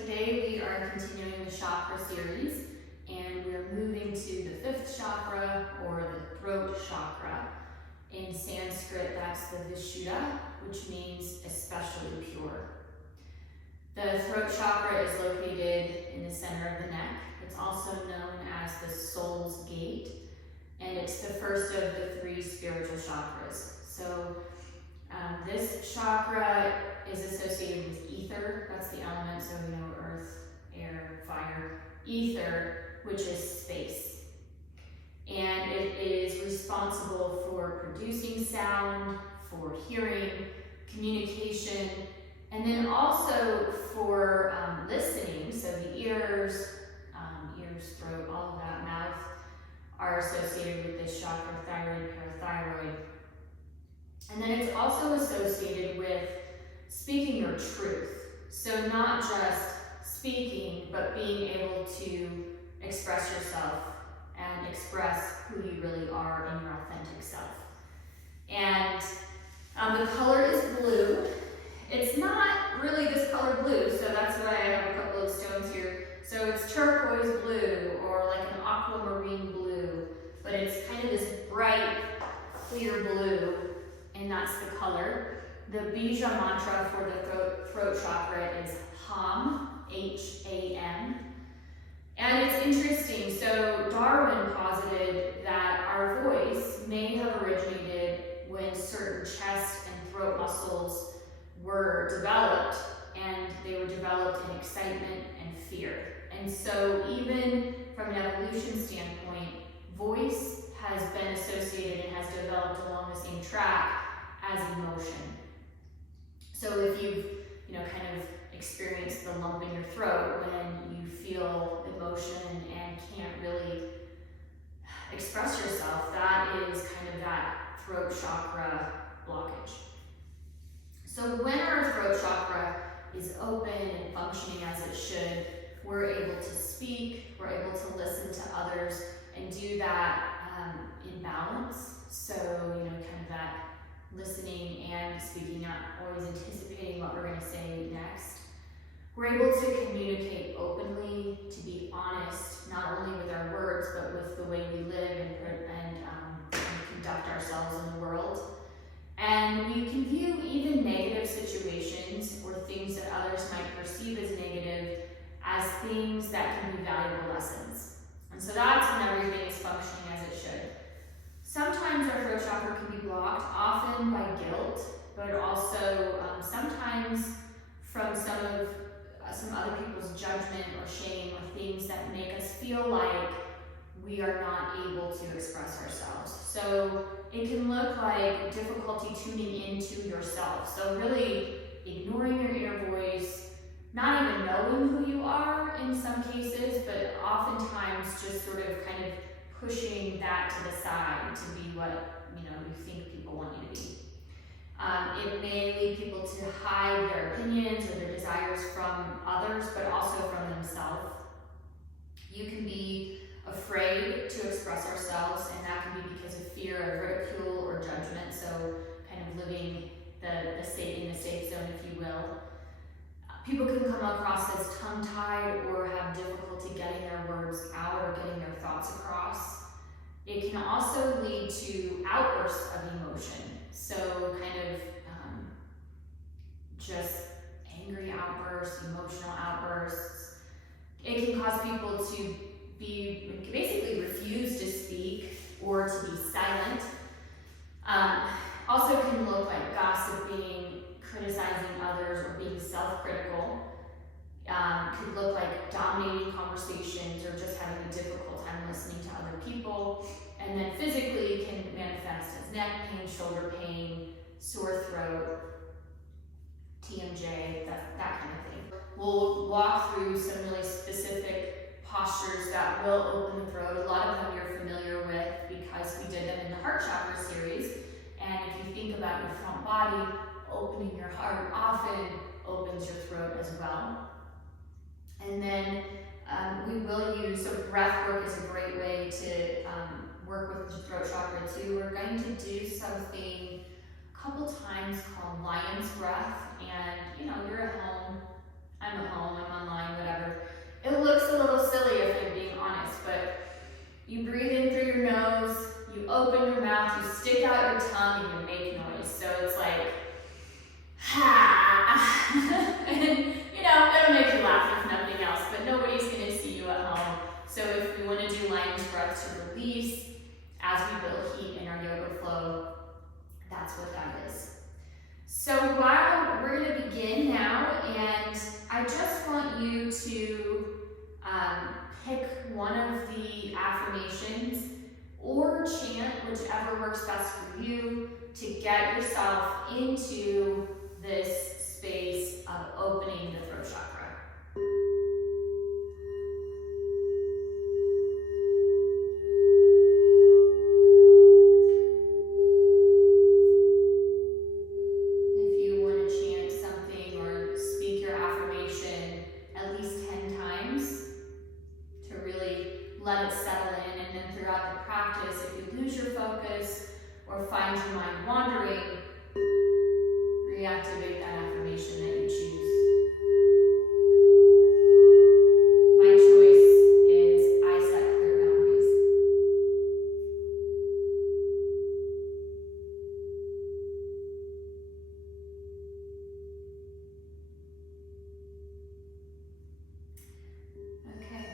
Today we are continuing the chakra series, and we're moving to the fifth chakra, or the throat chakra. In Sanskrit, that's the Vishuddha, which means especially pure. The throat chakra is located in the center of the neck. It's also known as the soul's gate, and it's the first of the three spiritual chakras. So this chakra is associated with ether. That's the element, so we know earth, air, fire, ether, which is space. And it is responsible for producing sound, for hearing, communication, and then also for listening. So the ears, throat, all of that, mouth, are associated with this chakra, thyroid, parathyroid. And then it's also associated with speaking your truth. So not just speaking, but being able to express yourself and express who you really are in your authentic self. And the color is blue. It's not really this color blue, so that's why I have a couple of stones here. So it's turquoise blue, or like an aquamarine blue, but it's kind of this bright, clear blue, and that's the color. The bija mantra for the throat chakra is Ham, H-A-M. And it's interesting, so Darwin posited that our voice may have originated when certain chest and throat muscles were developed, and they were developed in excitement and fear. And so even from an evolution standpoint, voice has been associated and has developed along the same track as emotion. So if you've, kind of experienced the lump in your throat when you feel emotion and can't really express yourself, that is kind of that throat chakra blockage. So when our throat chakra is open and functioning as it should, we're able to speak, we're able to listen to others, and do that in balance. So, kind of that listening and speaking, not always anticipating what we're going to say next. We're able to communicate openly, to be honest, not only with our words, but with the way we live and conduct ourselves in the world. And we can view even negative situations or things that others might perceive as negative as things that can be valuable lessons. And so that's when everything is functioning as it should. Sometimes our throat chakra can be blocked, often by guilt, but also sometimes from some other people's judgment or shame, or things that make us feel like we are not able to express ourselves. So it can look like difficulty tuning into yourself. So really ignoring your inner voice, not even knowing who you are in some cases, but oftentimes just sort of kind of pushing that to the side to be what you think people want you to be. It may lead people to hide their opinions or their desires from others, but also from themselves. You can be afraid to express ourselves, and that can be because of fear of ridicule or judgment, so kind of living in the safe zone, if you will. People can come across as tongue-tied or have difficulty getting their words out or getting their thoughts across. It can also lead to outbursts of emotion, so kind of just angry outbursts, emotional outbursts. It can cause people to basically refuse to speak or to be silent. Also can look like gossiping, criticizing others, or being self-critical. Could look like dominating conversations or just having a difficult time listening to other people. And then physically can manifest as neck pain, shoulder pain, sore throat, TMJ, that kind of thing. We'll walk through some really specific postures that will open the throat. A lot of them you're familiar with because we did them in the heart chakra series. And if you think about your front body, opening your heart often opens your throat as well. And then we will use, so breath work is a great way to work with the throat chakra too. We're going to do something a couple times called lion's breath. And you're at home, I'm at home, I'm online, one of the affirmations or chant whichever works best for you to get yourself into this space of opening the throat chakra. Let it settle in, and then throughout the practice, if you lose your focus or find your mind wandering, reactivate that affirmation that you choose. My choice is I set clear boundaries. Okay.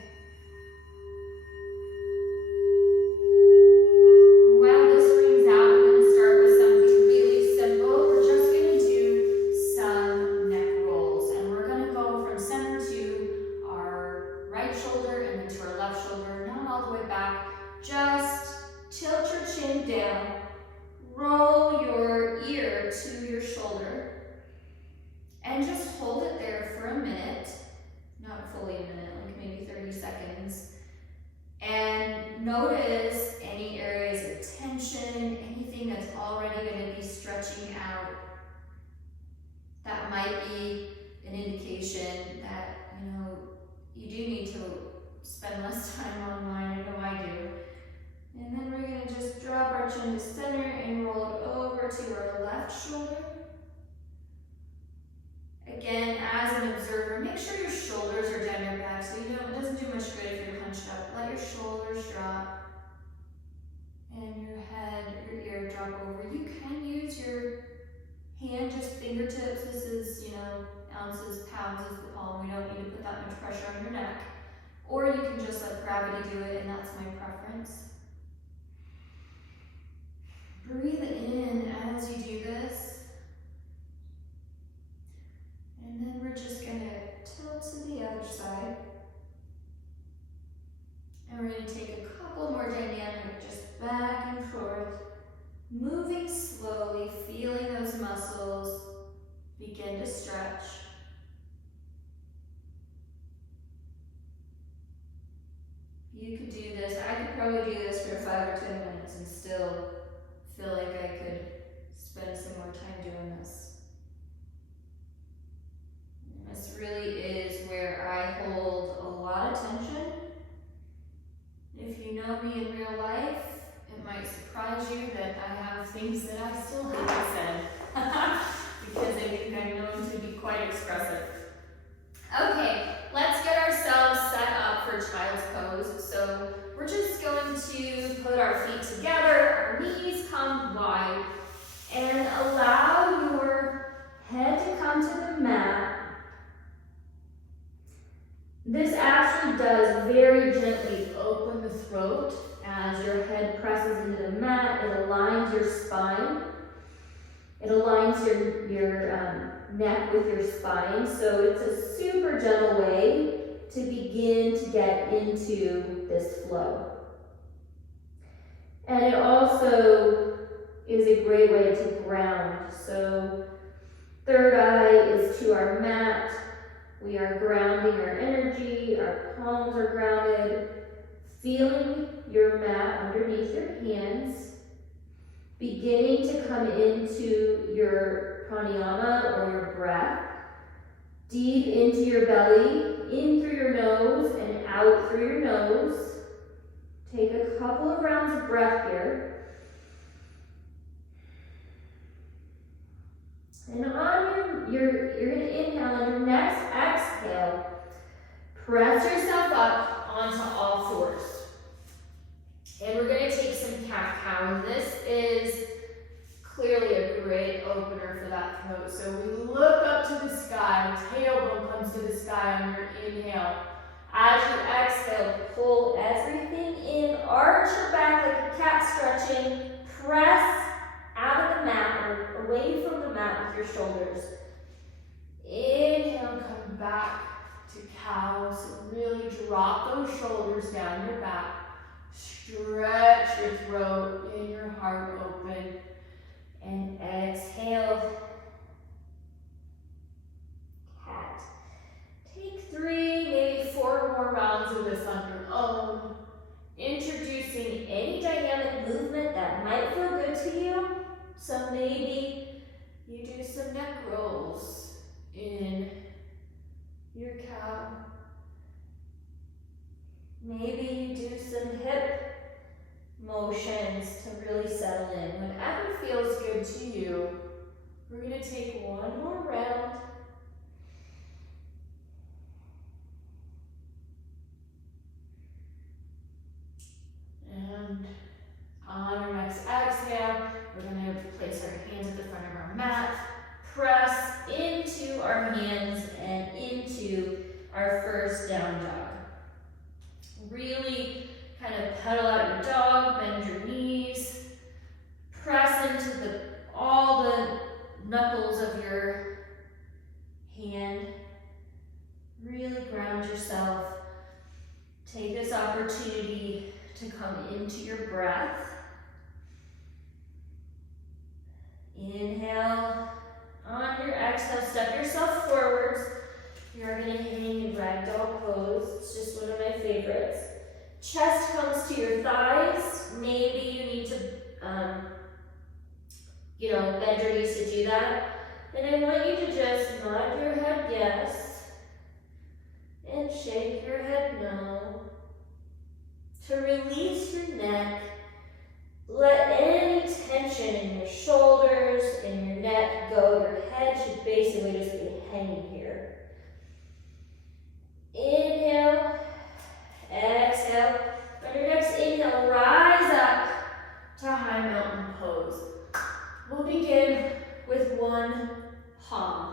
Just tilt your chin down, roll your ear to your shoulder, and just hold it there for a minute, not fully a minute, like maybe 30 seconds, and notice any areas of tension, anything that's already going to be stretching out. That might be an indication that, you do need to spend less time online. I know I do. And then we're going to just drop our chin to center and roll it over to our left shoulder. Again, as an observer, make sure your shoulders are down your back so it doesn't do much good if you're hunched up. Let your shoulders drop and your head, your ear drop over. You can use your hand, just fingertips. This is, ounces, pounds is the palm. We don't need to put that much pressure on your neck. Or you can just let gravity do it, and that's my preference. Breathe in as you do this. And then we're just going to tilt to the other side. And we're going to take a couple more dynamic, just back and forth, moving slowly, feeling those muscles begin to stretch. You could do this. I could probably do this for 5 or 10 minutes and still feel like I could spend some more time doing this. And this really is where I hold a lot of tension. If you know me in real life, it might surprise you that I have things that I still haven't said because I think I'm known to be quite expressive. Okay, let's get ourselves set up for child's pose. So we're just going to put our feet together, our knees come wide, and allow your head to come to the mat. This actually does very gently open the throat as your head presses into the mat. It aligns your spine. It aligns your neck with your spine. So it's a super gentle way to begin to get into this flow. And it also is a great way to ground. So third eye is to our mat. We are grounding our energy, our palms are grounded, feeling your mat underneath your hands, beginning to come into your pranayama or your breath, deep into your belly, in through your nose and out through your nose. Take a couple of rounds of breath here. And on you're going to inhale, on your next exhale, press yourself up onto all fours. And we're going to take some cat-cow. This is clearly a great opener for that throat. So we look up to the sky, tailbone comes to the sky on your inhale. As you exhale, pull everything in, arch your back like a cat stretching, press out of the mat or away from the mat with your shoulders. Inhale, come back to cow. So really drop those shoulders down your back. Stretch your throat and your heart open. And exhale. Cat. Take 3, maybe 4 more rounds of this on your own. Introducing any dynamic movement that might feel good to you. So maybe you do some neck rolls in your cow. Maybe you do some hip motions to really settle in. Whatever feels good to you. We're going to take one more round. And on our next exhale, we're going to place our hands at the front of our mat, press into our hands and into our first down dog. Really kind of pedal out your dog, bend your knees, press into all the knuckles of your hand. Really ground yourself. Take this opportunity to come into your breath. Inhale. On your exhale, step yourself forwards. You're going to hang in ragdoll pose. It's just one of my favorites. Chest comes to your thighs. Maybe you need to, bend your knees to do that. And I want you to just nod your head yes and shake your head no. To release your neck, let any tension in your shoulders and your neck go. Your head should basically just be hanging here. Inhale, exhale. On your next inhale, rise up to high mountain pose. We'll begin with one hum.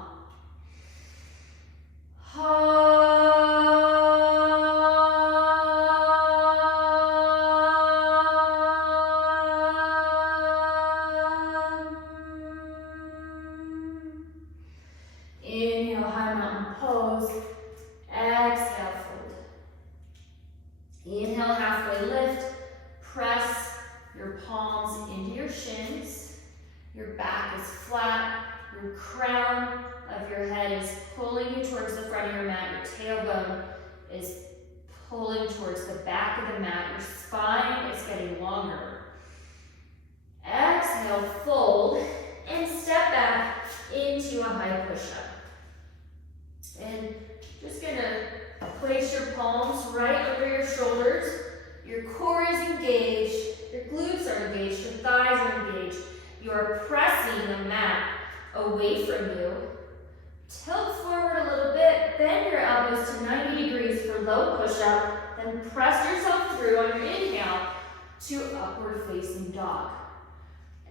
Inhale, high mountain pose. Exhale, fold. Inhale, halfway lift. Press your palms into your shins. Your back is flat. Your crown of your head is pulling you towards the front of your mat. Your tailbone is pulling towards the back of the mat. Your spine is getting longer. Exhale, fold, and step back into a high push-up. And just gonna place your palms right under your shoulders. Your core is engaged, your glutes are engaged, your thighs are engaged. You are pressing the mat away from you. Tilt forward a little bit, bend your elbows to 90 degrees for low push-up, then press yourself through on your inhale to upward facing dog.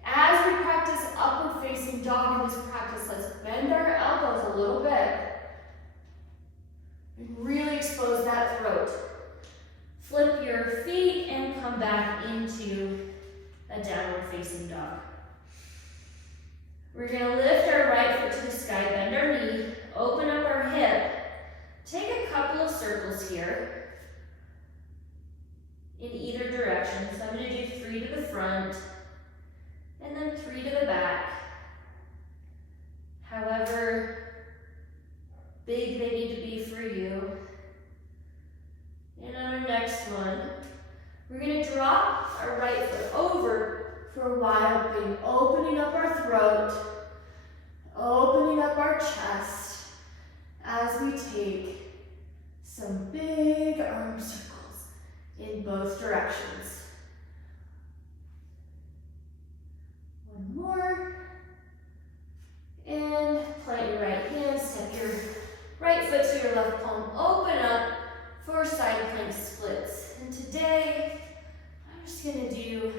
As we practice upward facing dog in this practice, let's bend our elbows a little bit. And really expose that throat. Flip your feet and come back into a downward facing dog. We're going to lift our right foot to the sky, bend our knee, open up our hip. Take a couple of circles here in either direction. So I'm going to do 3 to the front and then 3 to the back. However big they need to be for you. And on our next one, we're going to drop our right foot over for a wild thing, opening up our throat, opening up our chest as we take some big arm circles in both directions. One more. And plant your right hand, step your right foot to your left palm, open up for side plank splits. And today, I'm just going to do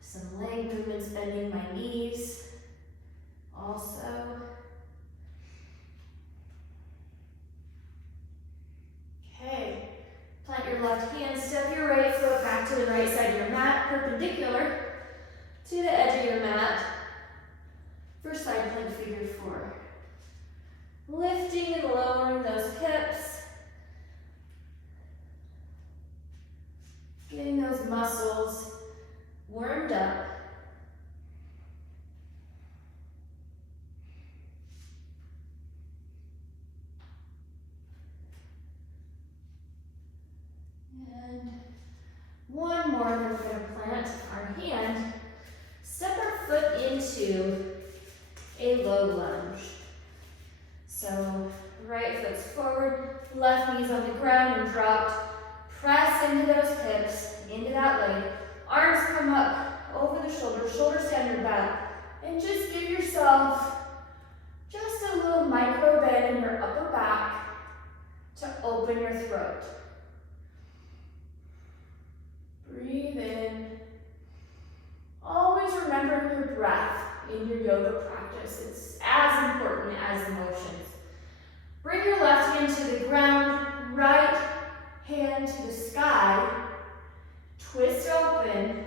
some leg movements, bending my knees. Also, okay, plant your left hand, step your right foot back to the right side of your mat, perpendicular to the edge of your mat for side plank figure 4. Lifting and lowering those hips. And one more, then we're going to plant our hand. Step our foot into a low lunge. So right foot's forward, left knee's on the ground and dropped. Press into those hips, into that leg. Arms come up over the shoulders, shoulders down your back. And just give yourself just a little micro bend in your upper back to open your throat. Breathe in. Always remember your breath in your yoga practice. It's as important as the motions. Bring your left hand to the ground, right hand to the sky. Twist open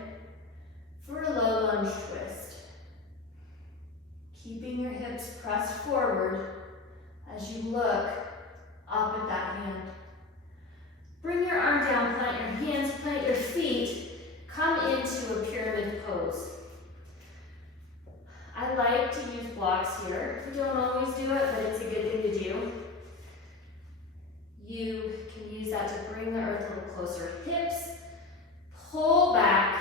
for a low lunge twist. Keeping your hips pressed forward as you look up at that hand. Bring your arm down, plant your hands, plant your feet. Come into a pyramid pose. I like to use blocks here. You don't always do it, but it's a good thing to do. You can use that to bring the earth a little closer. Hips, pull back.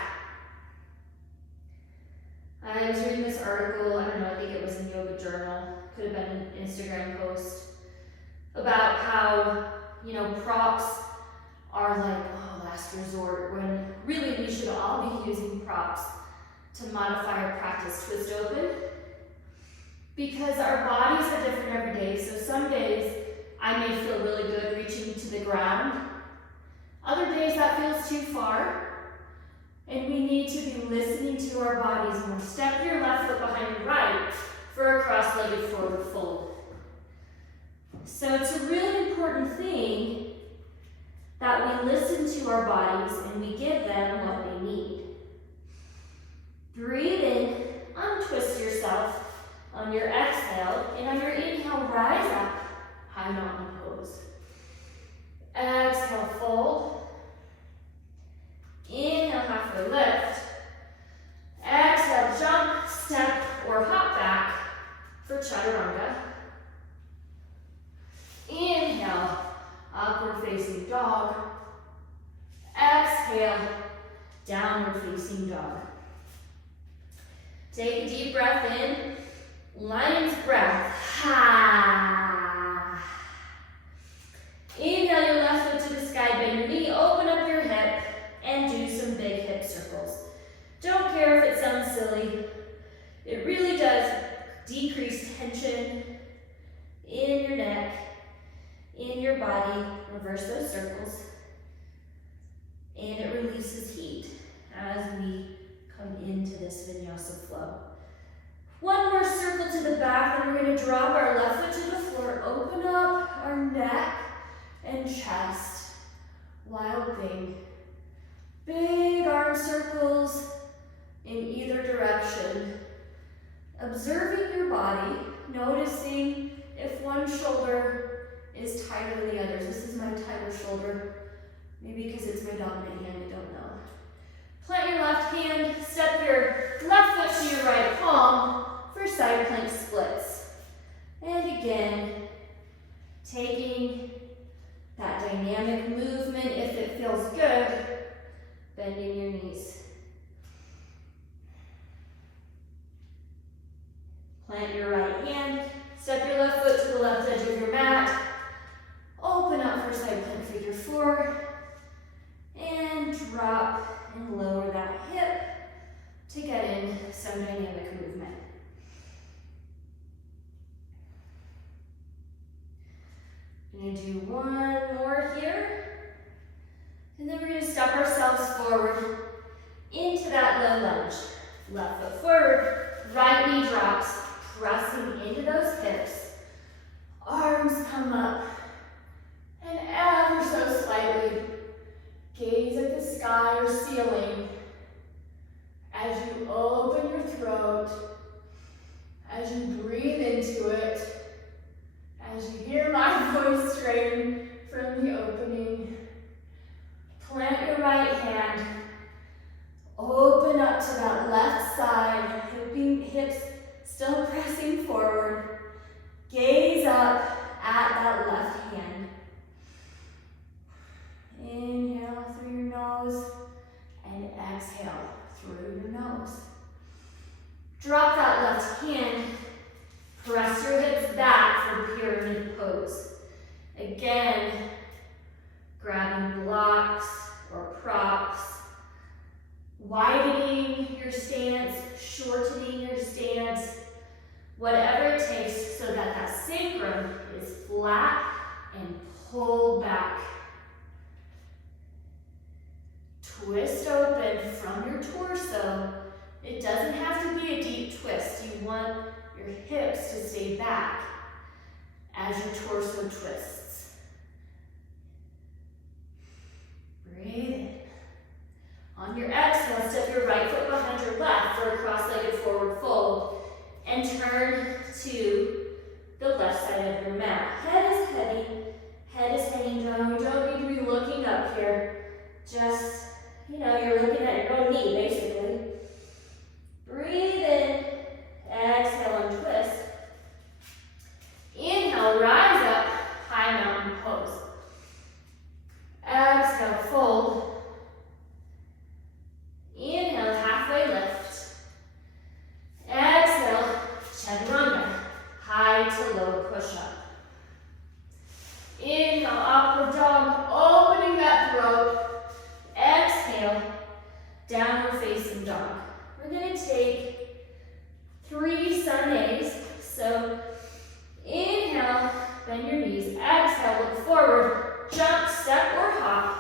I was reading this article, I don't know, I think it was in Yoga Journal, could have been an Instagram post, about how, props are like, last resort, when really we should all be using props to modify our practice. Twist open. Because our bodies are different every day, so some days I may feel really good reaching to the ground. Other days that feels too far. And we need to be listening to our bodies more. Step your left foot behind your right for a cross-legged forward fold. So it's a really important thing that we listen to our bodies and we give them what they need. Breathe in, untwist yourself on your exhale, and on your inhale, rise up, high mountain pose. Exhale, fold. Inhale, halfway lift. Exhale, jump, step, or hop back for chaturanga. Inhale, upward facing dog. Exhale, downward facing dog. Take a deep breath in. Lion's breath. Ha. Inhale your left foot to the sky, bend your knee, open up your hip, and do some big hip circles. Don't care if it sounds silly. It really does decrease tension in your neck, in your body. Reverse those circles. And it releases heat as we come into this vinyasa flow. One more circle to the back, then we're going to drop our left foot to the floor, open up our neck and chest. Wild thing. Big arm circles in either direction. Observing your body, noticing if one shoulder is tighter than the others. This is my tighter shoulder, maybe because it's my dominant hand, I don't know. Plant your left hand, step your left foot to your right palm for side plank splits. And again, taking that dynamic movement, if it feels good, bending your knees. Plant your right hand, step your left foot to the left edge of your mat, open up for side plank figure four, and drop and lower that hip to get in some dynamic movement. We're going to do one more here, and then we're going to step ourselves forward into that low lunge. Left foot forward, right knee drops, pressing into those hips. Arms come up, and ever so slightly, gaze at the sky or ceiling as you open your throat, as you breathe into it, as you hear my voice strain from the opening. Plant your right hand, open up to that left side, hips still pressing forward. Gaze up at that left hand. Inhale flat and pull back. Twist open from your torso. It doesn't have to be a deep twist. You want your hips to stay back as your torso twists. Breathe in. On your exhale, step your right foot behind your left for a cross-legged forward fold and turn to the left side of your mat. Head is heavy, head is hanging down. You don't need to be looking up here. Just, you're looking at your own knee, basically. Breathe in, exhale and twist. Inhale, rise up, high mountain pose. Exhale, fold. Inhale, halfway lift. Exhale, chaturanga, high to low push-up. Inhale, upward dog, opening that throat. Exhale, downward facing dog. We're going to take 3 sun A's. So inhale, bend your knees. Exhale, look forward, jump, step, or hop.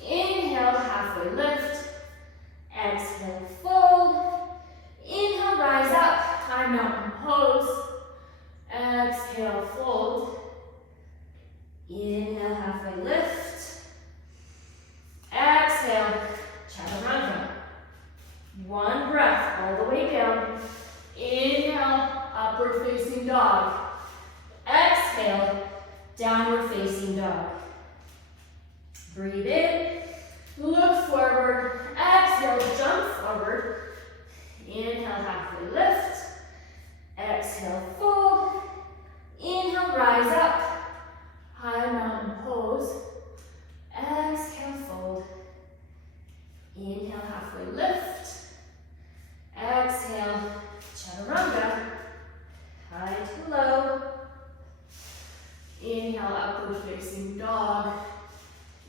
Inhale, halfway lift. Exhale, fold. Inhale, rise up, high mountain pose. Exhale, fold. Inhale, halfway lift. Exhale, chaturanga. 1 breath all the way down. Inhale, upward facing dog. Exhale, downward facing dog. Breathe in, look forward. Exhale, jump forward. Inhale, halfway lift. Exhale, fold. Inhale, rise up. High mountain pose. Exhale, fold. Inhale, halfway lift. Exhale, chaturanga. High to low. Inhale, upward facing dog.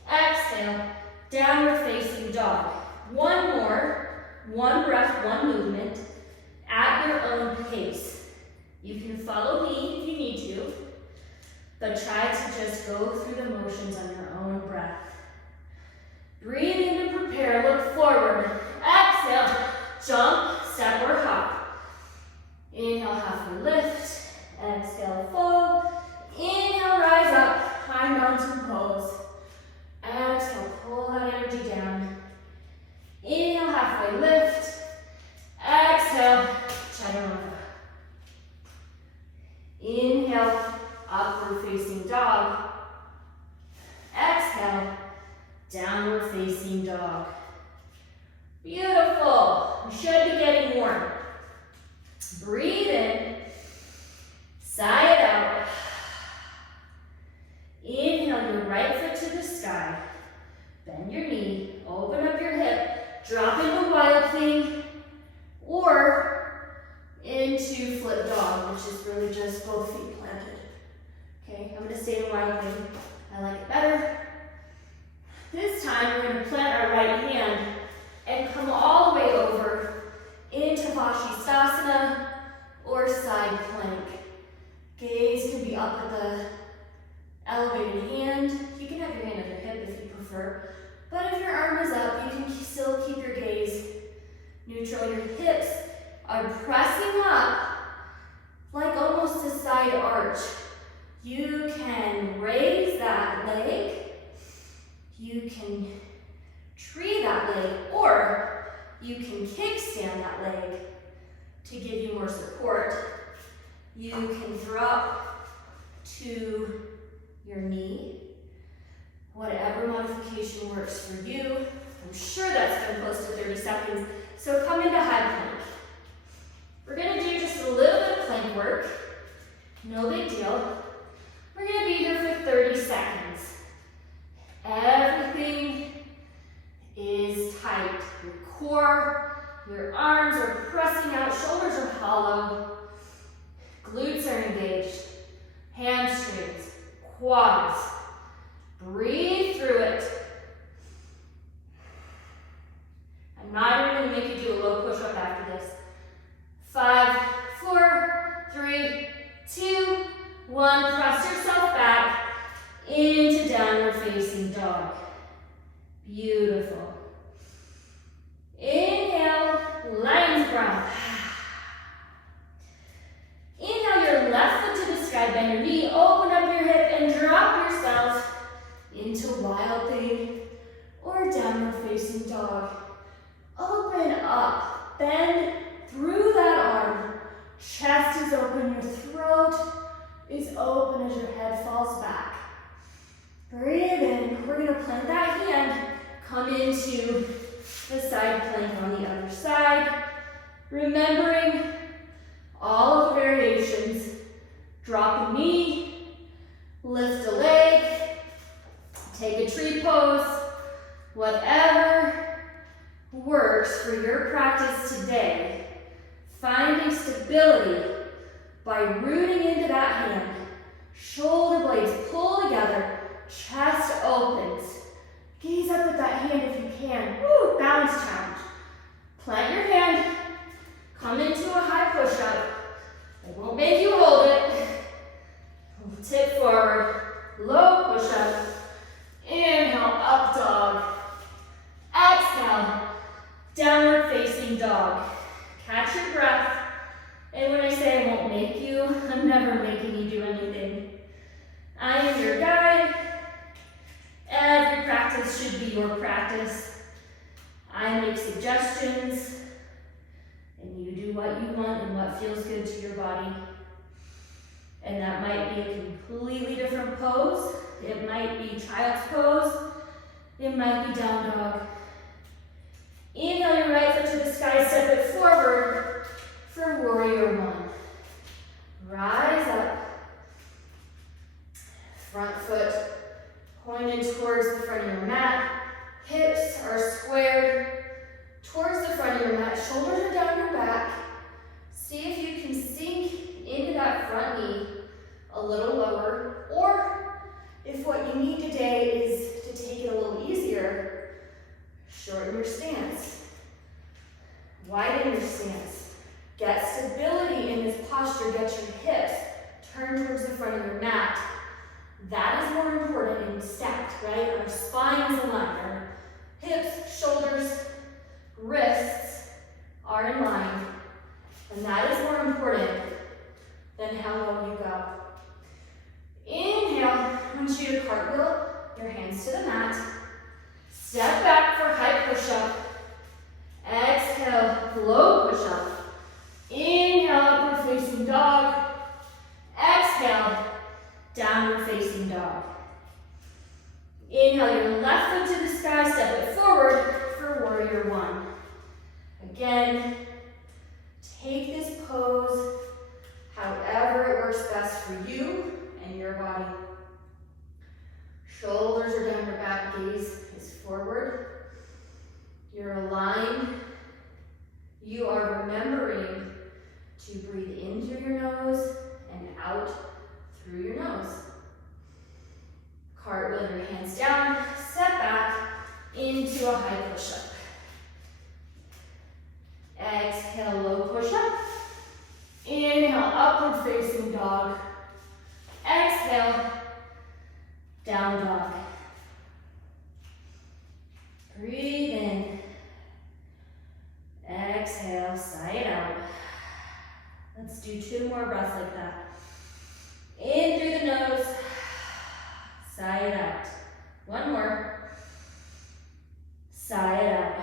Exhale, downward facing dog. 1 more. 1 breath, 1 movement. At your own pace. You can follow me if you need to, but try to just go through the motions on your own breath. Breathe in and prepare, look forward. Exhale, jump, step, or hop. Inhale, halfway lift. Exhale, fold. Inhale, rise up, high mountain pose. Exhale, pull that energy down. Inhale, halfway lift. Exhale, chaturanga. Inhale, upward facing dog. Exhale, downward facing dog. Beautiful. You should be getting warm. Breathe in, sigh it out. Inhale your right foot to the sky. Bend your knee, open up your hip, drop into wild thing or into flip dog, which is really just both feet planted. Okay, I'm going to stay in wild thing. I like it better. This time we're going to plant our right hand and come all the way over into Vashisthasana or side plank. Gaze can be up at the elevated hand. You can have your hand at your hip if you prefer. But if your arm is up, you can still keep your gaze neutral. Your hips are pressing up like almost a side arch. You can raise that leg. You can tree that leg, or you can kickstand that leg to give you more support. You can drop to your knee. Whatever modification works for you. I'm sure that's been close to 30 seconds. So come into high plank. We're going to do just a little bit of plank work. No big deal. We're going to be here for 30 seconds. Everything is tight. Your core, your arms are pressing out, shoulders are hollow, glutes are engaged, hamstrings, quads. Breathe through it. I'm not even going to make you do a low push-up after this. 5, 4, 3, 2, 1. Press yourself into the side plank on the other side. Remembering all of the variations. Drop a knee, lift a leg, take a tree pose, whatever works for your practice today. Finding stability by rooting into that hand. Shoulder blades pull together, chest opens. Gaze up at that hand if you can. Woo, balance challenge. Plant your hand, come into a high push-up. It won't make you hold it. Tip forward, low push-up. Inhale, up dog. Exhale, downward facing dog. Catch your breath. And when I say I won't make you, I'm never making you do anything. I am your guide. Every practice should be your practice. I make suggestions, and you do what you want and what feels good to your body. And that might be a completely different pose. It might be child's pose. It might be down dog. Inhale your right foot to the sky, step it forward for warrior one. Rise up. Front foot pointed towards the front of your mat. Hips are squared towards the front of your mat. Shoulders are down your back. See if you can sink into that front knee a little lower, or if what you need today is to take it a little easier, shorten your stance. Widen your stance. Get stability in this posture. Get your hips turned towards the front of your mat. That is more important in stacked, right? Our spine is aligned. Our hips, shoulders, wrists are in line. And that is more important than how low you go. Inhale, I want you to cartwheel your hands to the mat. Step back for high push-up. Exhale, low push-up. Inhale, upward facing dog. Exhale, downward facing dog. Inhale your left foot to the sky, step it forward for warrior one. Again, take this pose however it works best for you and your body. Shoulders are down your back, gaze is forward. You're aligned. You are remembering to breathe in through your nose and out through your nose. Cartwheel your hands down, step back into a high push-up. Exhale, low push-up. Inhale, upward facing dog. Exhale, down dog. Breathe in. Exhale, sigh it out. Let's do 2 more breaths like that. In through the nose, sigh it out. 1 more. Sigh it out.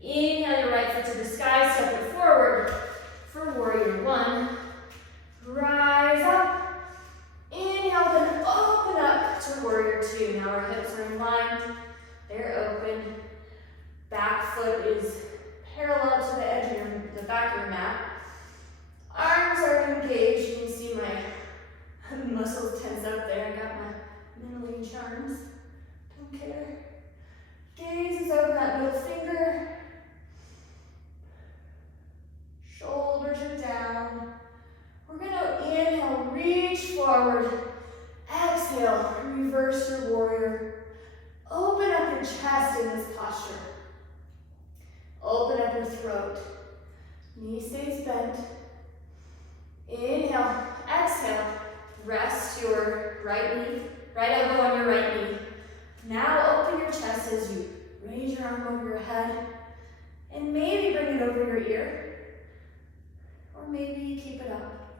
Inhale your right foot to the sky, step it forward for warrior one. Rise up. Inhale, then open up to warrior two. Now our hips are in line, they're open. Back foot is parallel to the edge of the back of your mat. Arms are engaged. You can see my muscles tense up there. I got my middling charms. Don't care. Gaze is over that middle finger. Shoulders are down. We're going to inhale, reach forward. Exhale, reverse your warrior. Open up your chest in this posture. Open up your throat. Knee stays bent. Inhale, exhale. Rest your right knee, right elbow on your right knee. Now open your chest as you raise your arm over your head and maybe bring it over your ear, or maybe keep it up.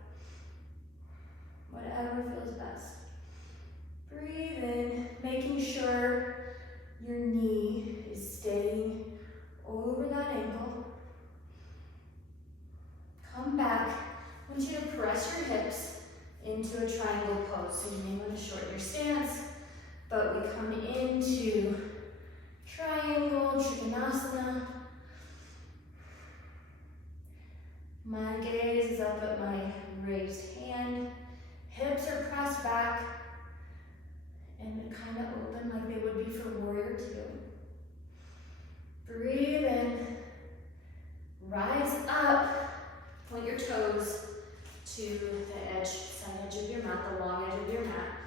Whatever feels best. Breathe in, making sure your knee is staying over that ankle. Come back. I want you to press your hips into a triangle pose. So you may want to shorten your stance, but we come into triangle, trikonasana. My gaze is up at my raised hand. Hips are pressed back and kind of open like they would be for warrior two. Breathe in. Rise up. Point your toes to the edge, side edge of your mat, the long edge of your mat.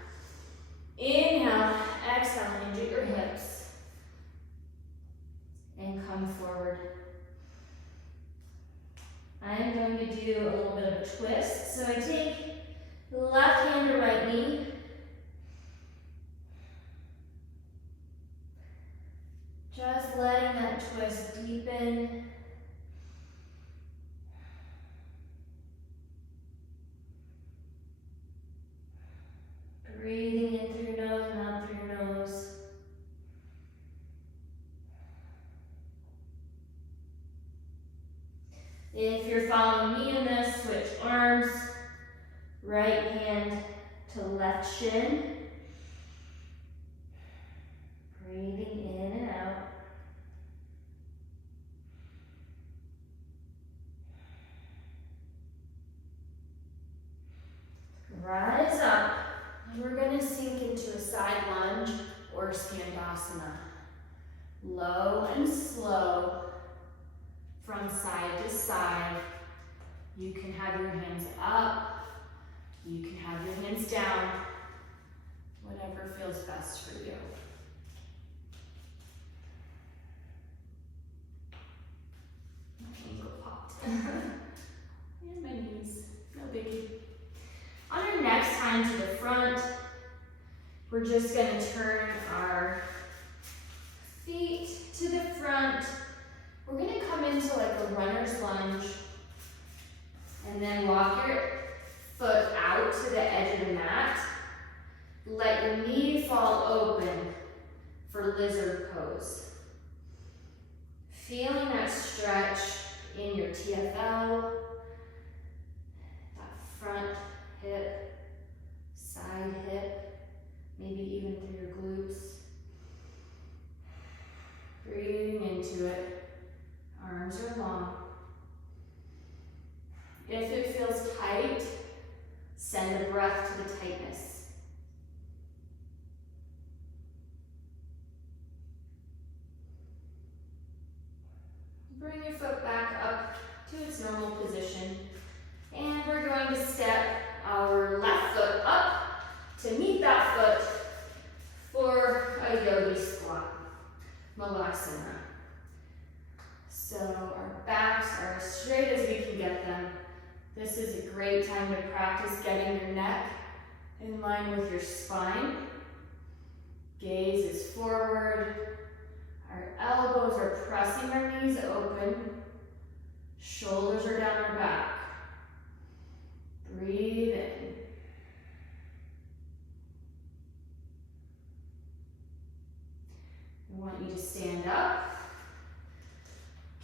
Inhale, exhale, hinge at your hips. And come forward. I'm going to do a little bit of a twist. So I take the left hand to right knee. Just letting that twist deepen. Breathing in through your nose and out through your nose. If you're following me in this, switch arms. Right hand to left shin. Breathing in and out. Rise up. And we're going to sink into a side lunge or standasana. Low and slow from side to side. You can have your hands up. You can have your hands down. Whatever feels best for you. My ankle popped. And my knees. No biggie. On our next time to the front, we're just going to turn our feet to the front. We're going to come into like a runner's lunge and then walk your foot out to the edge of the mat. Let your knee fall open for lizard pose. Feeling that stretch in your TFL, that front hip, side hip, maybe even through your glutes. Breathing into it. Arms are long. If it feels tight, send the breath to the tightness. Bring your foot back up to its normal position. And we're going to step our left foot up to meet that foot for a Yogi Squat, Malasana. So our backs are as straight as we can get them. This is a great time to practice getting your neck in line with your spine. Gaze is forward. Our elbows are pressing our knees open. Shoulders are down our back. Breathe in. I want you to stand up.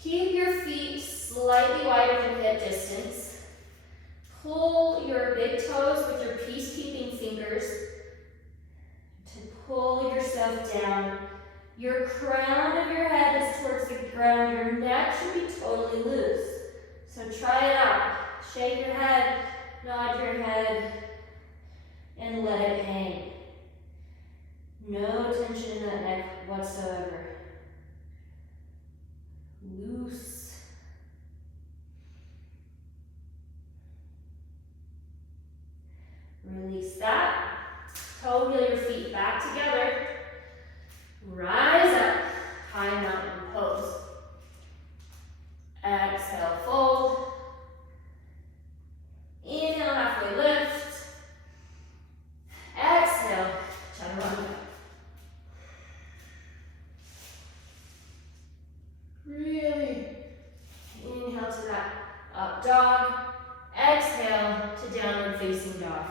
Keep your feet slightly wider than hip distance. Pull your big toes with your peacekeeping fingers to pull yourself down. Your crown of your head is towards the ground. Your neck should be totally loose. So try it out. Shake your head, nod your head, and let it hang. No tension in that neck whatsoever. Loose. Release that. Toe heel your feet back together. Rise up. High mountain pose. Exhale, fold. Inhale, halfway lift. Exhale, chaturanga. Really inhale to that up dog. Exhale to downward facing dog.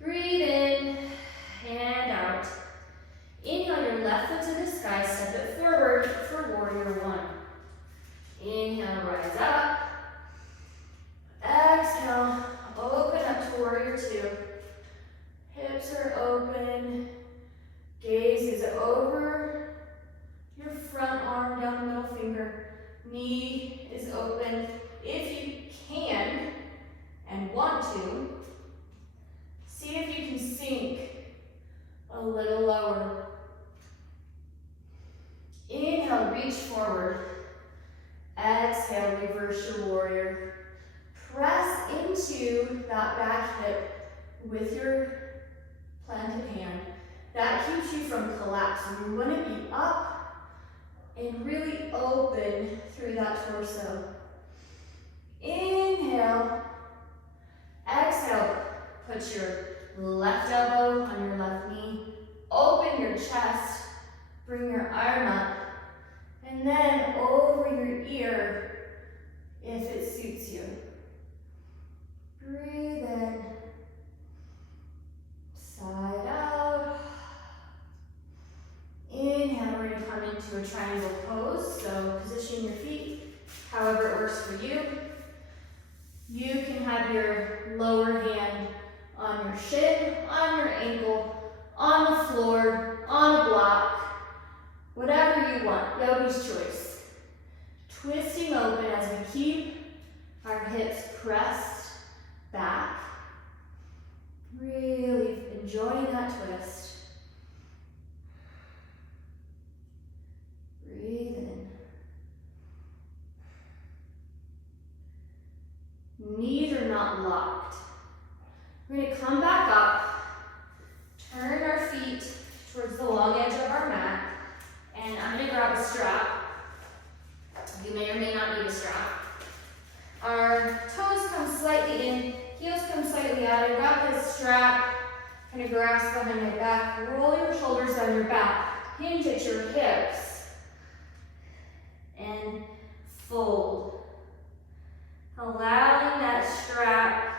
Breathe in and out. Inhale your left foot to the sky, step it forward for warrior one. Inhale, rise up. Exhale, open up to warrior two. Hips are open. Gaze is over your front arm, down the middle finger. Knee is open. If you can and want to, see if you can sink a little lower. Inhale, reach forward. Exhale, reverse your warrior. Press into that back hip with your planted hand. That keeps you from collapsing. You want to be up and really open through that torso. Inhale. Exhale. Put your left elbow on your left knee. Open your chest. Bring your arm up. And then over your ear, if it suits you. Breathe in. Side out. Inhale, we're going to come into a triangle pose. So position your feet however it works for you. You can have your lower hand on your shin, on your ankle, on the floor, on a block, whatever you want, yogi's choice. Twisting open as we keep our hips pressed back. Really enjoying that twist. Breathe in. Knees are not locked. We're going to come back up, turn our feet towards the long edge of our mat, and I'm going to grab a strap. You may or may not need a strap. Our toes come slightly in, heels come slightly out. I've got this strap, kind of grasp behind my back, roll your shoulders down your back, hinge at your hips, and fold. Allowing that strap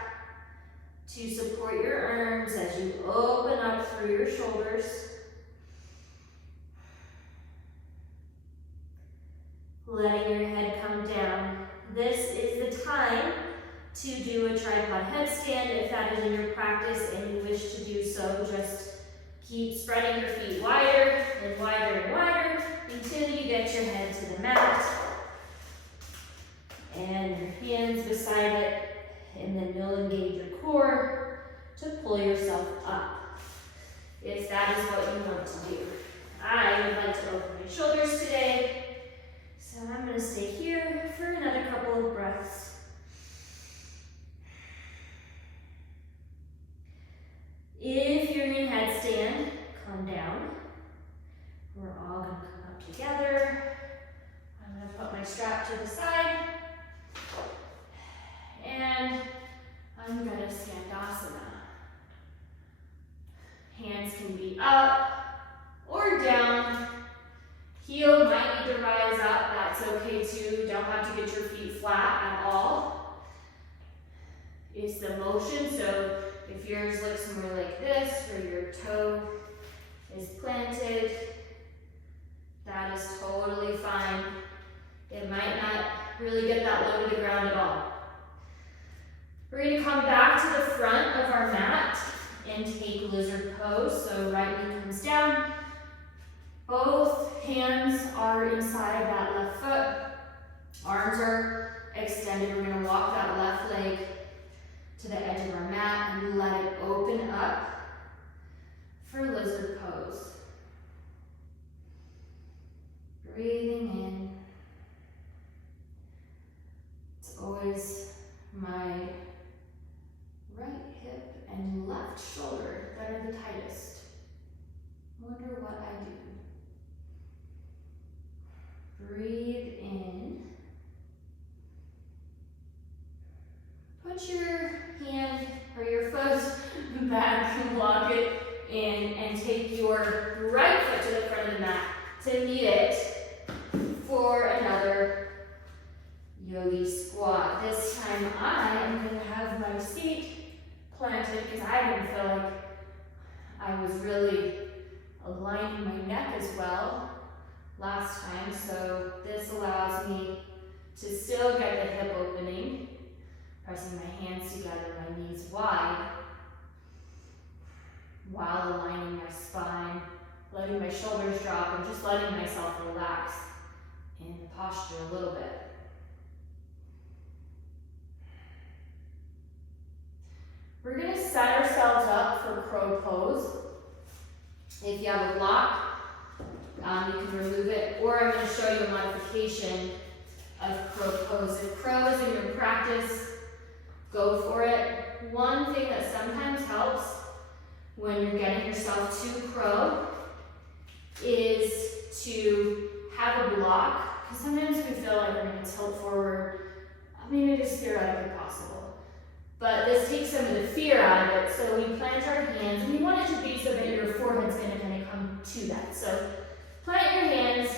to support your arms as you open up through your shoulders. Letting your head come down. This is the time to do a tripod headstand. If that is in your practice and you wish to do so, just keep spreading your feet wider and wider and wider until you get your head to the mat. And your hands beside it, and then you'll engage your core to pull yourself up, if that is what you want to do. I would like to open my shoulders today, so I'm going to stay here for another couple of breaths. If you're in headstand, come down. We're all going to come up together. I'm going to put my strap to the side. And I'm going to stand asana. Hands can be up or down. Heel might need to rise up. That's okay too. Don't have to get your feet flat at all. It's the motion. So if yours looks more like this, where your toe is planted, that is totally fine. It might not really get that low to the ground at all. We're going to come back to the front of our mat and take lizard pose. So right knee comes down. Both hands are inside that left foot. Arms are extended. We're going to walk that left leg to the edge of our mat and let it open up for lizard pose. Breathing in. It's always my right hip and left shoulder that are the tightest. Wonder what I do. Breathe in. Put your hand or your foot back and block it in, and take your right foot to the front of the mat to meet it for another Yogi Squat. This time I am going to have my feet planted because I didn't feel like I was really aligning my neck as well last time. So this allows me to still get the hip opening, pressing my hands together, my knees wide, while aligning my spine letting my shoulders drop and just letting myself relax in the posture a little bit. We're going to set ourselves up for crow pose. If you have a block, you can remove it, or I'm going to show you a modification of crow pose. If crow is in your practice, go for it. One thing that sometimes helps when you're getting yourself to crow is to have a block, because sometimes we feel like we're going to tilt forward. I mean, it is theoretically possible, but this takes some of the fear out of it. So we plant our hands, and you want it to be so that your forehead's going to kind of come to that. So plant your hands,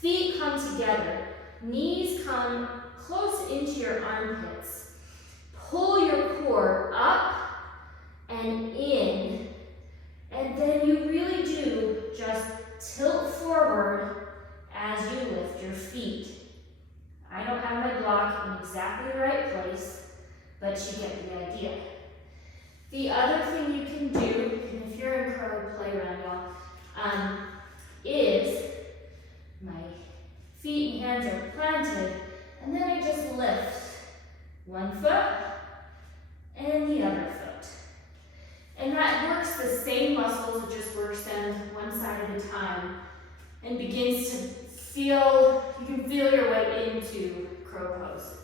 feet come together, knees come close into your armpits. Pull your core up and in, and then you really do just tilt forward as you lift your feet. I don't have my block in exactly the right place, but you get the idea. The other thing you can do, and if you're in crow, play around, y'all, is my feet and hands are planted, and then I just lift one foot and the other foot. And that works the same muscles, it just works them one side at a time and begins to feel, you can feel your way into crow pose.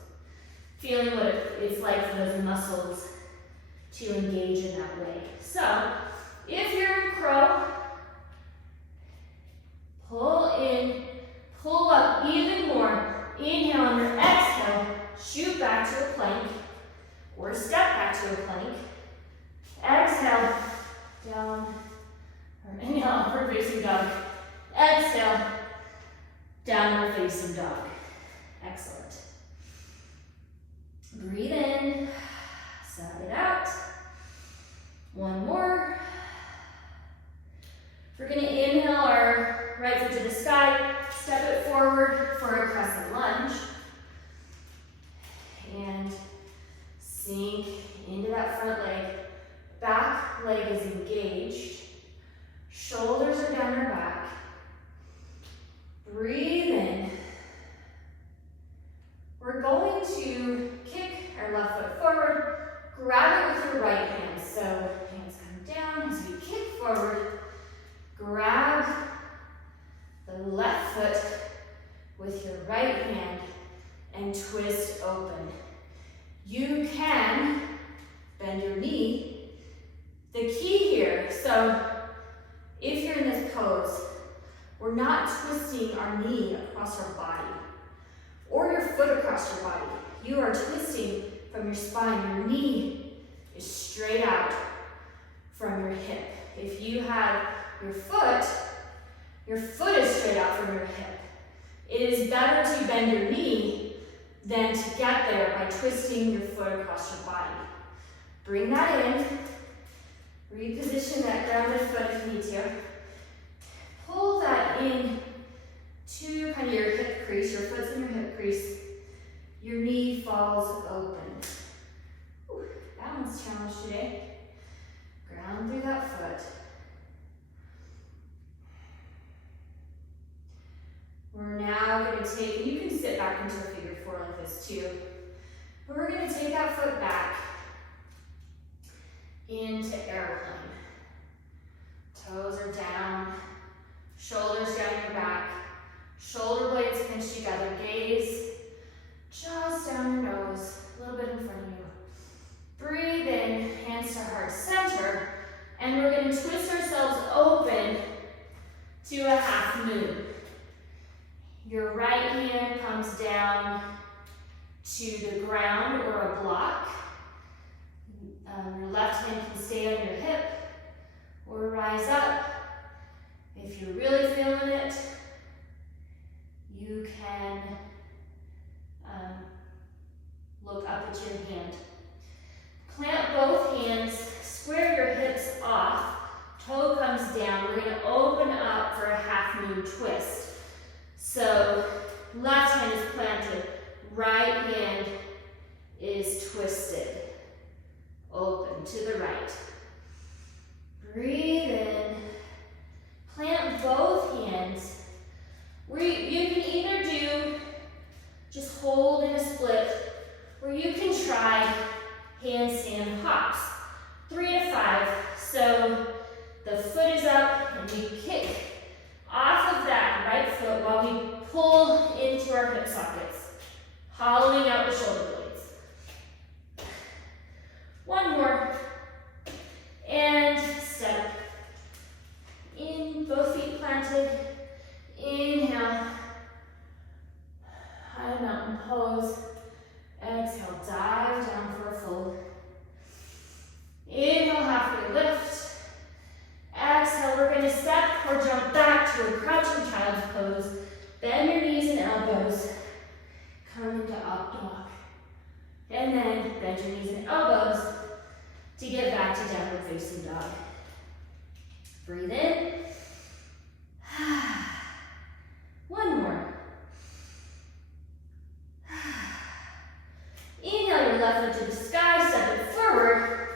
Feeling what it's like for those muscles to engage in that way. So, if you're in crow, pull in, pull up even more. Inhale on your exhale, shoot back to a plank, or step back to a plank. Exhale, down, or inhale, upward facing dog. Exhale, downward facing dog. Excellent. Breathe in, sigh it out. One more. We're going to inhale our right foot to the sky, step it forward for a crescent lunge, and sink into that front leg. Back leg is engaged. Shoulders are down our back. Breathe in. We're going to kick our left foot forward. Grab it with your right hand. So hands come down as we kick forward. Grab the left foot with your right hand and twist open. You can bend your knee. The key here, so if you're in this pose, we're not twisting our knee across our body or your foot across your body. You are twisting from your spine. Your knee is straight out from your hip. If you have your foot is straight out from your hip. It is better to bend your knee than to get there by twisting your foot across your body. Bring that in. Reposition that grounded foot if you need to. Pull that in to kind of your hip crease. Your foot's in your hip crease. Your knee falls open. Ooh, balance challenge today. Ground through that foot. We're now going to take, and you can sit back into a figure four like this too, but we're going to take that foot back into airplane. Toes are down, shoulders down your back, shoulder blades pinched together, gaze just down your nose, a little bit in front of you. Breathe in, hands to heart center, and we're going to twist ourselves open to a half moon. Your right hand comes down to the ground or a block. Your left hand can stay on your hip or rise up. If you're really feeling it, you can look up at your hand. Plant both hands, square your hips off, toe comes down. We're going to open up for a half moon twist. So left hand is planted, right hand is twisted. Open to the right. Breathe in. Plant You can either do just hold in a split, or you can try handstand hops, 3 to 5. So the foot is up and we kick off of that right foot while we pull into our hip sockets, hollowing out the shoulder blades. One more. And step. In, both feet planted. Inhale. High mountain pose. Exhale, dive down for a fold. Inhale, halfway lift. Exhale, we're going to step or jump back to a crouching child's pose. Bend your knees and elbows. Come into up dog. And then bend your knees and elbows to get back to downward facing dog. Breathe in. One more. Inhale your left foot to the sky, step it forward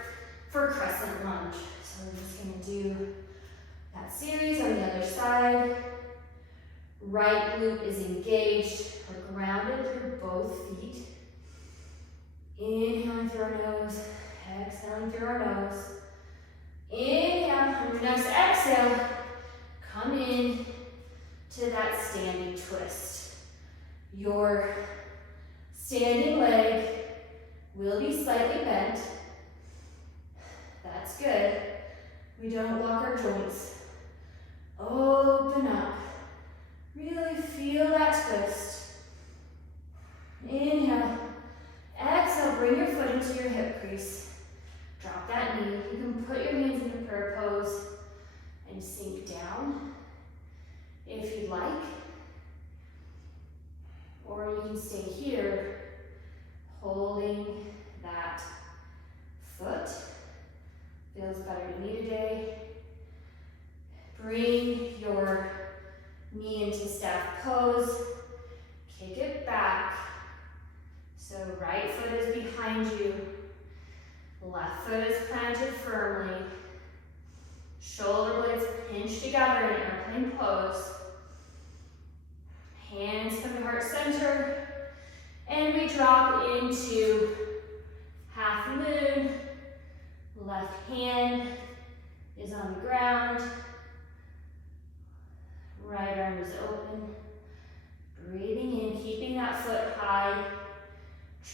for crescent lunge. So we're just going to do that series on the other side. Right glute is engaged. We're grounded through both feet. Inhaling through our nose, exhaling through our nose. Inhale, on your next exhale, come in to that standing twist. Your standing leg will be slightly bent. That's good. We don't lock our joints. Open up. Really feel that twist. Inhale. Exhale, bring your foot into your hip crease. Drop that knee. You can put your hands into prayer pose and sink down if you'd like. Or you can stay here holding that foot. Feels better to me today. Bring your knee into staff pose. Kick it back. So right foot is behind you. Left foot is planted firmly. Shoulder blades pinch together in airplane pose. Hands come to heart center. And we drop into half moon. Left hand is on the ground. Right arm is open. Breathing in, keeping that foot high.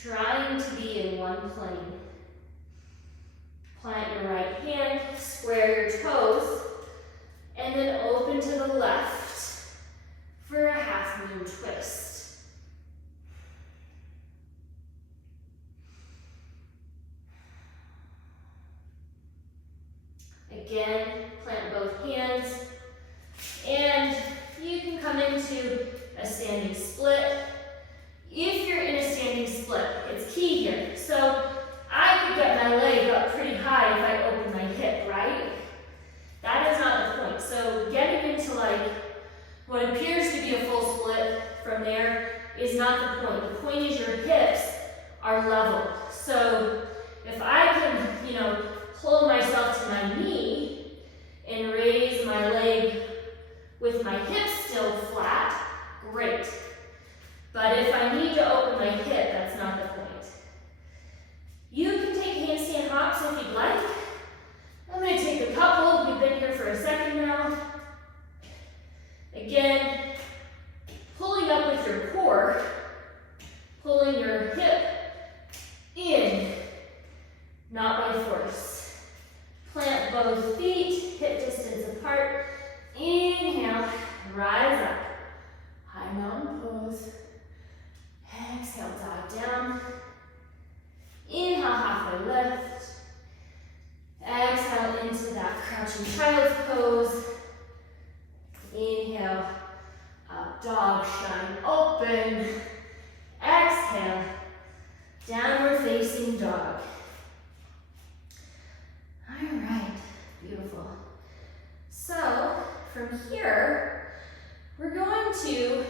Trying to be in one plane. Plant your right hand, square your toes, and then open to the left for a half moon twist. Again, plant both hands, and you can come into a standing split. If you're in a standing split, it's key here. So I could get my leg up pretty high if I open my hip, right? That is not the point. So getting into like what appears to be a full split from there is not the point. The point is your hips are level. So if I can, pull myself to my knee and raise my leg with my hips still flat, great. But if I need to open my hip, that's not the point. You can take handstand hops if you'd like. I'm going to take a couple. We've been here for a second now. Again, pulling up with your core, pulling your hip in, not by force. Plant both feet, hip distance apart. Inhale, rise up. High mountain pose. Exhale, dive down. Inhale, halfway lift. Exhale into that crouching child's pose. Inhale, up dog, shine open. Exhale, downward facing dog. All right, beautiful. So from here, we're going to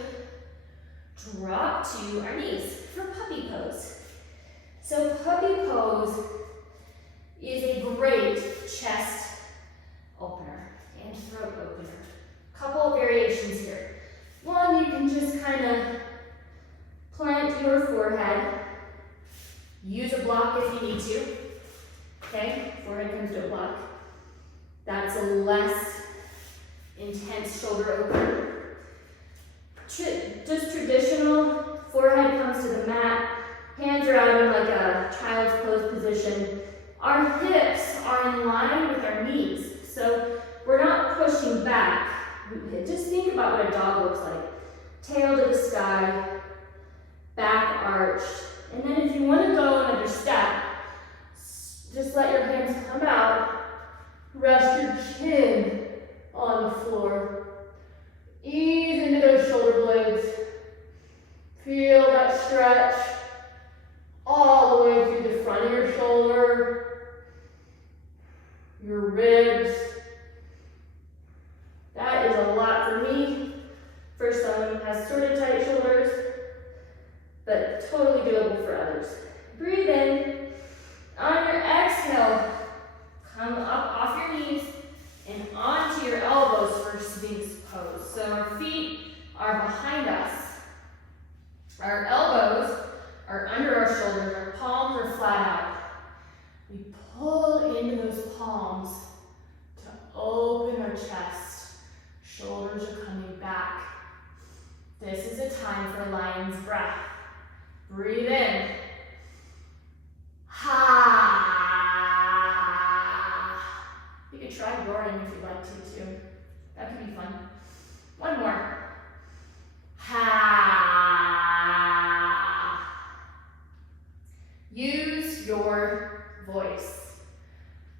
drop to our knees for puppy pose. So puppy pose is a great chest opener and throat opener. Couple of variations here. One, you That's a less intense shoulder open. Just traditional, forehead comes to the mat, hands are out in like a child's pose position. Our hips are in line with our knees, so we're not pushing back. Just think about what a dog looks like. Tail to the sky, back arched. And then if you want to go another step, just let your hands come out, rest your chin on the floor. Ease into those shoulder blades. Feel that stretch all the way through the front of your shoulder, your ribs. That is a lot for me. For someone who has sort of tight shoulders, but totally doable for others. Breathe in. On your exhale, come up off your knees and onto your elbows for Sphinx pose. So our feet are behind us. Our elbows are under our shoulders. Our palms are flat out. We pull into those palms to open our chest. Shoulders are coming back. This is a time for lion's breath. Breathe in. Ha. You could try roaring if you'd like to too. That could be fun. One more. Ha. Use your voice.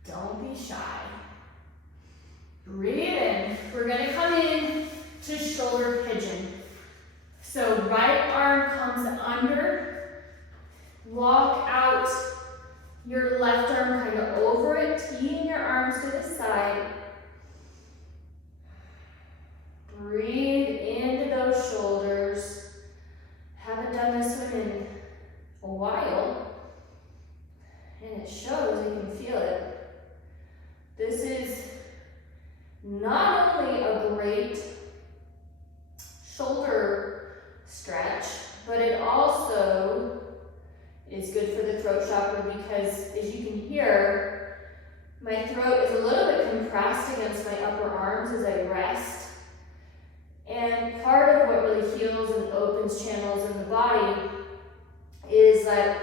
Don't be shy. Breathe in. We're going to come in to shoulder pigeon. So right arm comes under. Walk out your left arm kind of over it, teeing your arms to the side. Breathe into those shoulders. Haven't done this one in a while, and it shows, you can feel it. This is not only a great shoulder stretch, but it also is good for the throat chakra because, as you can hear, my throat is a little bit compressed against my upper arms as I rest. And part of what really heals and opens channels in the body is that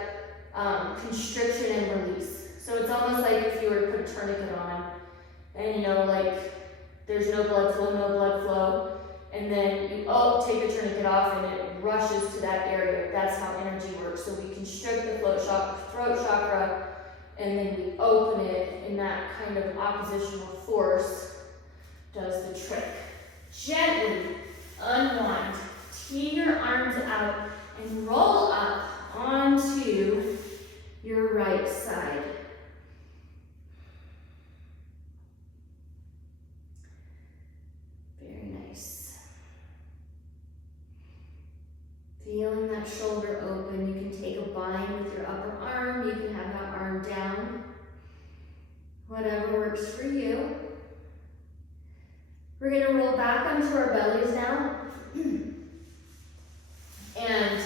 constriction and release. So it's almost like if you were to put a tourniquet on and like there's no blood flow, and then you take the tourniquet off and it rushes to that area. That's how energy works. So we constrict the throat chakra and then we open it, and that kind of oppositional force does the trick. Gently unwind, tee your arms out, and roll up onto your right side. Very nice. Feeling that shoulder open, you can take a bind with your upper arm, you can have that arm down, whatever works for you. We're going to roll back onto our bellies now. And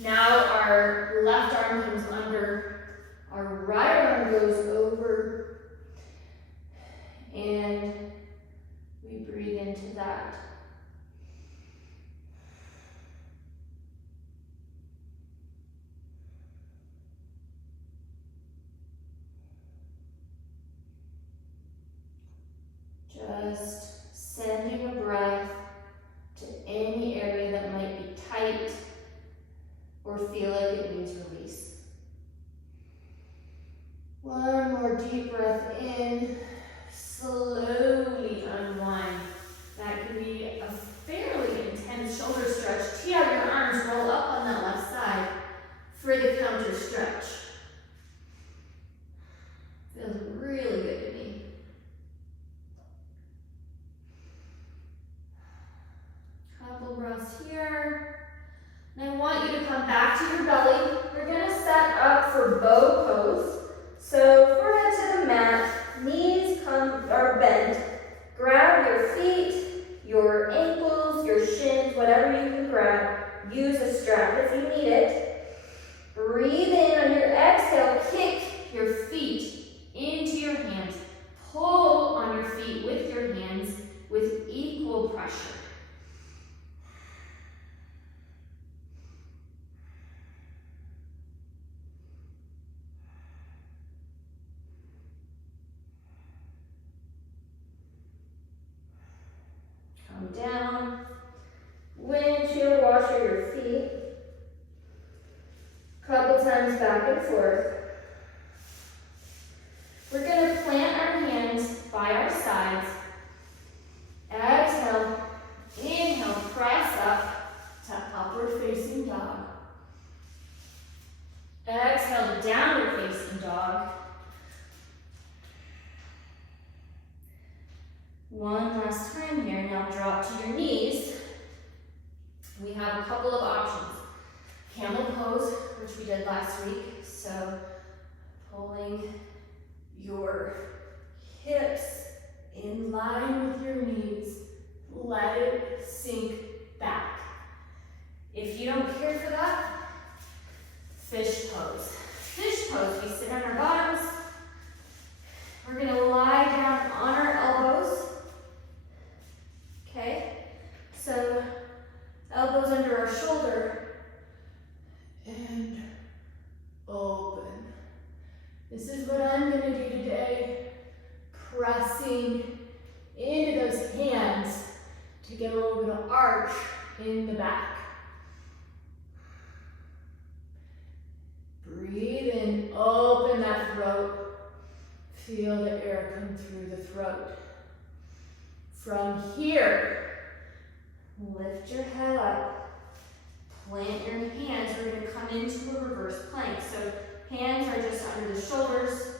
now our left arm comes under, our right arm goes over, and we breathe into that. Just sending a breath to any area that might be tight or feel like it needs release. One more deep breath in. Slowly unwind. That can be a fairly intense shoulder stretch. Tee out your arms, roll up on that left side for the counter stretch. Feels really good to me. Couple breaths here. And I want you to come back to your belly. We're going to set up for bow pose. So forehead to the mat, knees are bent. and forth. We're going to plant our hands by our sides. Exhale, inhale, press up to upward facing dog. Exhale to downward facing dog. One last time here. Now drop to your knees. We have a couple of options. Camel pose, which we did last week. So pulling your hips in line with your knees. Let it sink back. If you don't care for that, fish pose. Fish pose, we sit on our bottoms. We're gonna lie down on our elbows. Okay, so elbows under our shoulder and open. This is what I'm gonna do today. Pressing into those hands to get a little bit of arch in the back. Breathe in, open that throat. Feel the air come through the throat. From here, lift your head up. Plant your hands. We're going to come into a reverse plank. So hands are just under the shoulders,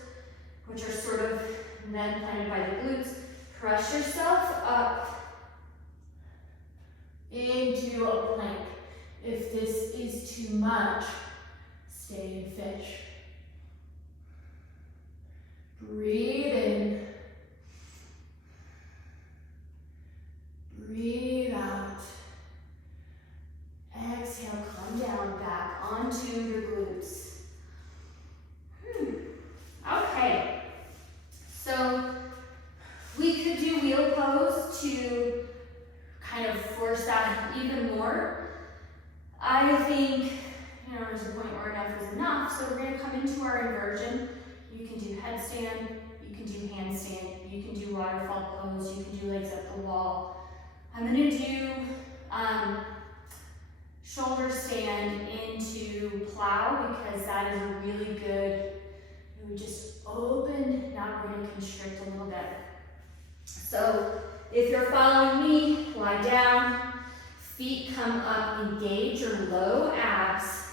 which are sort of then planted by the glutes. Press yourself up into a plank. If this is too much, stay in fish. Breathe in. Breathe out. Exhale, come down, back onto your glutes. Okay, so we could do wheel pose to kind of force that even more. I think, there's a point where enough is enough, so we're going to come into our inversion. You can do headstand, you can do handstand, you can do waterfall pose, you can do legs up the wall. I'm going to do shoulder stand into plow because that is a really good, we just open, now we're going to constrict a little bit. So if you're following me, lie down, feet come up, engage your low abs.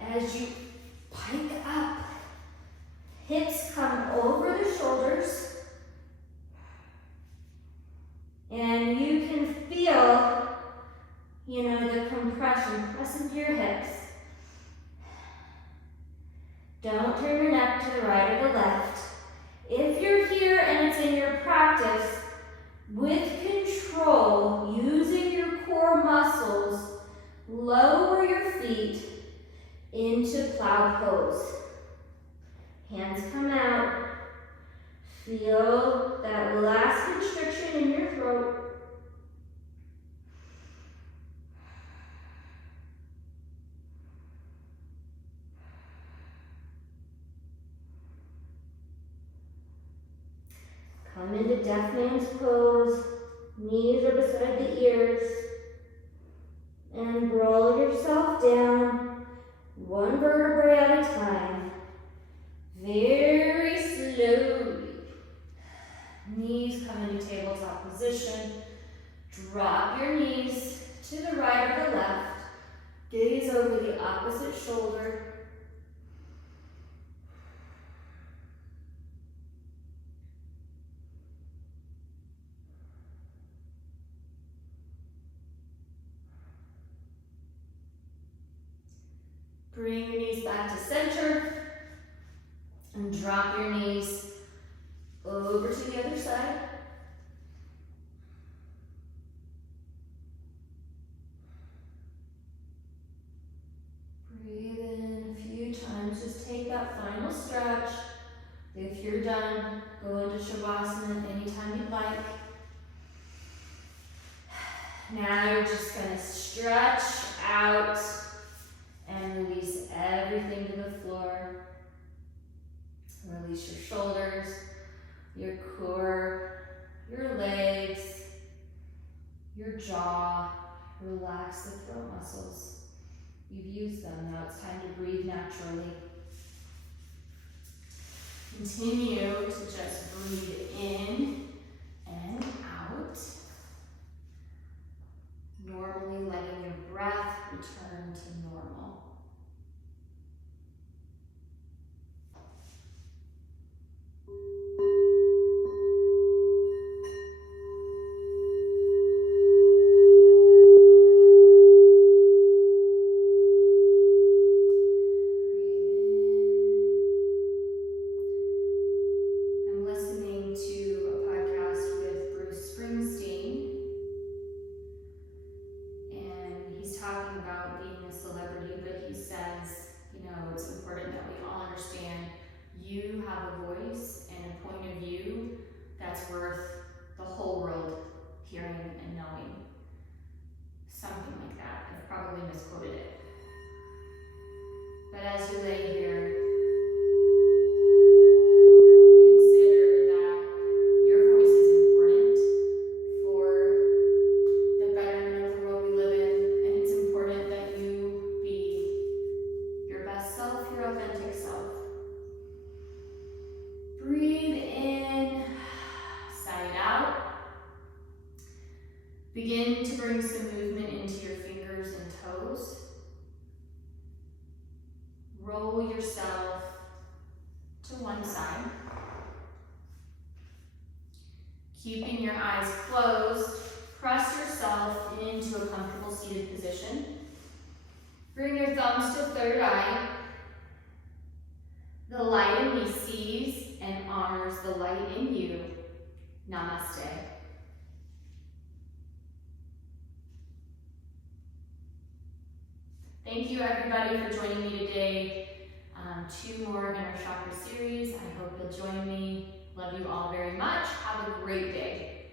As you pike up, hips come over the shoulders, and you can feel, the compression, press into your hips. Don't turn your neck to the right or the left. If you're here and it's in your practice, with control, using your core muscles, lower your feet into plow pose. Hands come out. Feel that last constriction in your throat. Come into deaf man's pose. Knees are beside the ears. And roll yourself down, one vertebrae at a time. Very slowly. Knees come into tabletop position. Drop your knees to the right or the left. Gaze over the opposite shoulder. Bring your knees back to center and drop your knees over to the other side. Breathe in a few times. Just take that final stretch. If you're done, go into Shavasana anytime you'd like. Now you're just going to stretch out and release everything to the floor. Release your shoulders, your core, your legs, your jaw. Relax the throat muscles. You've used them. Now it's time to breathe naturally. Continue to just breathe in and out. Normally letting your breath return to normal. You have a voice and a point of view that's worth the whole world hearing and knowing. Something like that. I've probably misquoted it. But as you lay here, consider that your voice is important for the betterment of the world we live in, and it's important that you be your best self, your authentic self. Breathe in, sigh it out. Begin to bring some movement into your fingers and toes. Roll yourself to one side. Keeping your eyes closed, press yourself into a comfortable seated position. Bring your thumbs to third eye. The light in me sees and honors the light in you. Namaste. Thank you everybody for joining me today. 2 more Inner Chakra series. I hope you'll join me. Love you all very much. Have a great day.